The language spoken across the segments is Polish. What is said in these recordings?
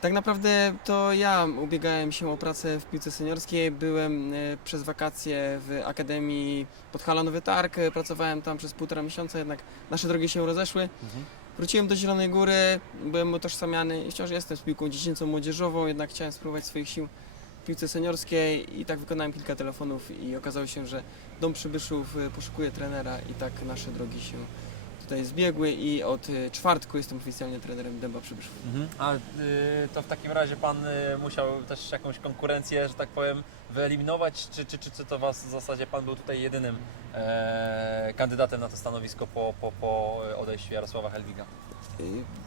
Tak naprawdę to ja ubiegałem się o pracę w piłce seniorskiej. Byłem e, przez wakacje w Akademii Podhala Nowy Targ. Pracowałem tam przez półtora miesiąca, jednak nasze drogi się rozeszły. Wróciłem do Zielonej Góry, byłem utożsamiany i wciąż jestem z piłką dziecięcą, młodzieżową, jednak chciałem spróbować swoich sił w piłce seniorskiej i tak wykonałem kilka telefonów i okazało się, że Dom Przybyszów e, poszukuje trenera i tak nasze drogi się tutaj zbiegły i od e, czwartku jestem oficjalnie trenerem Dęba Przybyszów. A y, to w takim razie pan y, musiał też jakąś konkurencję, że tak powiem, wyeliminować, czy, czy, czy, czy to was w zasadzie pan był tutaj jedynym e, kandydatem na to stanowisko po, po, po odejściu Jarosława Helwiga? Y,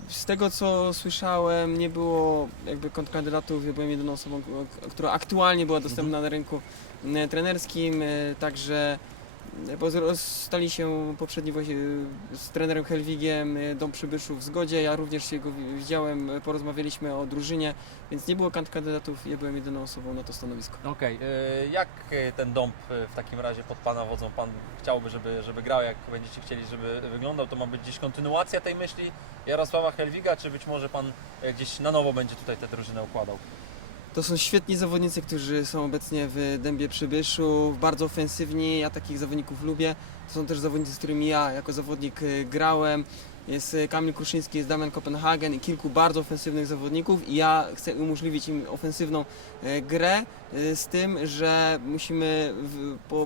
Z tego co słyszałem, nie było jakby kontrkandydatów, ja byłem jedyną osobą, która aktualnie była dostępna na rynku y, trenerskim, y, także y, bo rozstali się poprzedni właśnie y, z trenerem Helwigiem, y, Dom Przybyszów w zgodzie, ja również się go wi- widziałem, y, porozmawialiśmy o drużynie, więc nie było kandydatów, ja byłem jedyną osobą na to stanowisko. Okej, y, jak ten y, w takim razie pod Pana wodzą Pan chciałby, żeby, żeby grał, jak będziecie chcieli, żeby wyglądał? To ma być gdzieś kontynuacja tej myśli Jarosława Helwiga, czy być może Pan gdzieś na nowo będzie tutaj tę drużynę układał? To są świetni zawodnicy, którzy są obecnie w Dębie Przybyszów, bardzo ofensywni, ja takich zawodników lubię. To są też zawodnicy, z którymi ja jako zawodnik y, grałem. Jest y, Kamil Kruszyński, jest Damian Kopenhagen i kilku bardzo ofensywnych zawodników i ja chcę umożliwić im ofensywną y, grę z tym, że musimy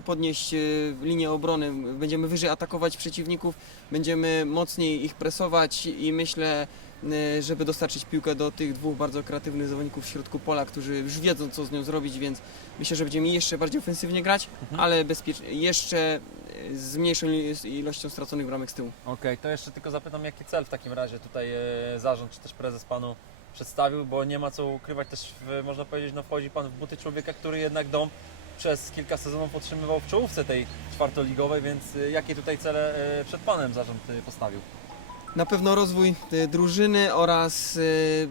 podnieść linię obrony, będziemy wyżej atakować przeciwników, będziemy mocniej ich presować i myślę, żeby dostarczyć piłkę do tych dwóch bardzo kreatywnych zawodników w środku pola, którzy już wiedzą, co z nią zrobić, więc myślę, że będziemy jeszcze bardziej ofensywnie grać, Mhm. ale bezpiecznie, jeszcze y, z mniejszą il- ilością straconych bramek z tyłu. Okej, to jeszcze tylko zapytam, jaki cel w takim razie tutaj e, zarząd czy też prezes Panu przedstawił, bo nie ma co ukrywać też, w, można powiedzieć, no wchodzi Pan w buty człowieka, który jednak dom przez kilka sezonów utrzymywał w czołówce tej czwartoligowej, więc jakie tutaj cele przed Panem zarząd postawił? Na pewno rozwój y, drużyny oraz y,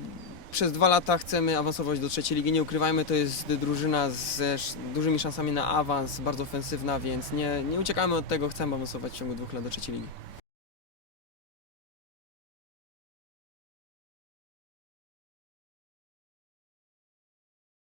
przez dwa lata chcemy awansować do trzeciej ligi. Nie ukrywajmy, to jest drużyna z dużymi szansami na awans, bardzo ofensywna, więc nie, nie uciekamy od tego, chcemy awansować w ciągu dwóch lat do trzeciej ligi.